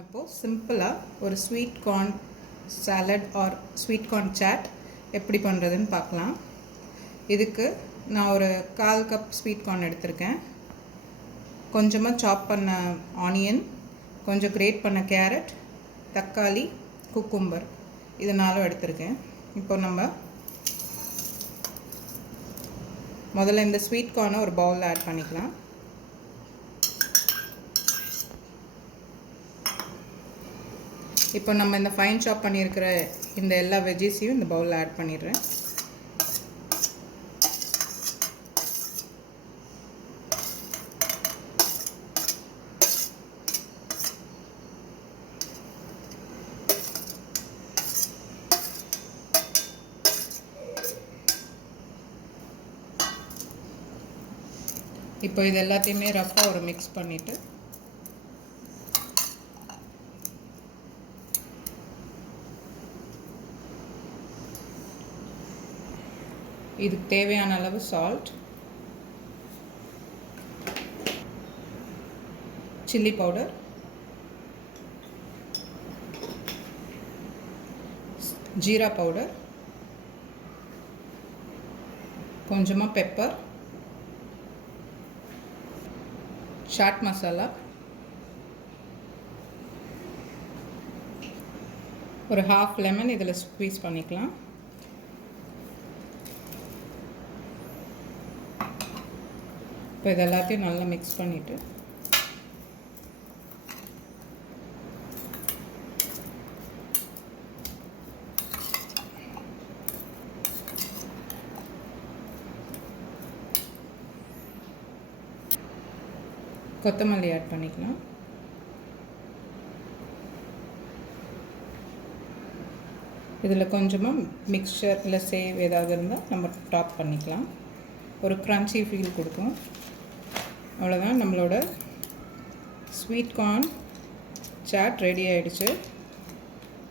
நம்ம இப்போது சிம்பிளாக ஒரு sweet corn salad or sweet corn chaat எப்படி பண்ணுறதுன்னு பார்க்கலாம். இதுக்கு நான் ஒரு கால் கப் ஸ்வீட் கார்ன் எடுத்திருக்கேன். கொஞ்சமாக சாப் பண்ண ஆனியன் கொஞ்சம் கிரேட் பண்ண கேரட் தக்காளி குக்கும்பர் இது நாலும் எடுத்திருக்கேன். இப்போ நம்ம முதல்ல இந்த ஸ்வீட் கார்னை ஒரு பவுலில் ஆட் பண்ணிக்கலாம். இப்போ நம்ம இந்த ஃபைன் சாப் பண்ணியிருக்கிற இந்த எல்லா வெஜ்ஜீஸையும் இந்த பவுலில் ஆட் பண்ணிடுறேன். இப்போ இது எல்லாத்தையுமே ரஃப்பாக ஒரு மிக்ஸ் பண்ணிவிட்டு இதுக்கு தேவையான அளவு salt chilli powder jeera powder கொஞ்சமாக பெப்பர் சாட் மசாலா ஒரு ஹாஃப் லெமன் இதில் ஸ்க்வீஸ் பண்ணிக்கலாம். இப்போ இது எல்லாத்தையும் நல்லா மிக்ஸ் பண்ணிவிட்டு கொத்தமல்லி ஆட் பண்ணிக்கலாம். இதில் கொஞ்சமாக மிக்சர் இல்லை சேவ் ஏதாவது இருந்தால் நம்ம டாப் பண்ணிக்கலாம். ஒரு க்ரன்ச்சி ஃபீல் கொடுக்கும். அவ்வளோதான் நம்மளோட ஸ்வீட் கார்ன் சாட் ரெடி ஆகிடுச்சு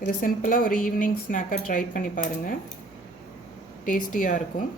இதை சிம்பிளாக ஒரு ஈவினிங் ஸ்நாக்காக ட்ரை பண்ணி பாருங்கள் டேஸ்டியாக இருக்கும்.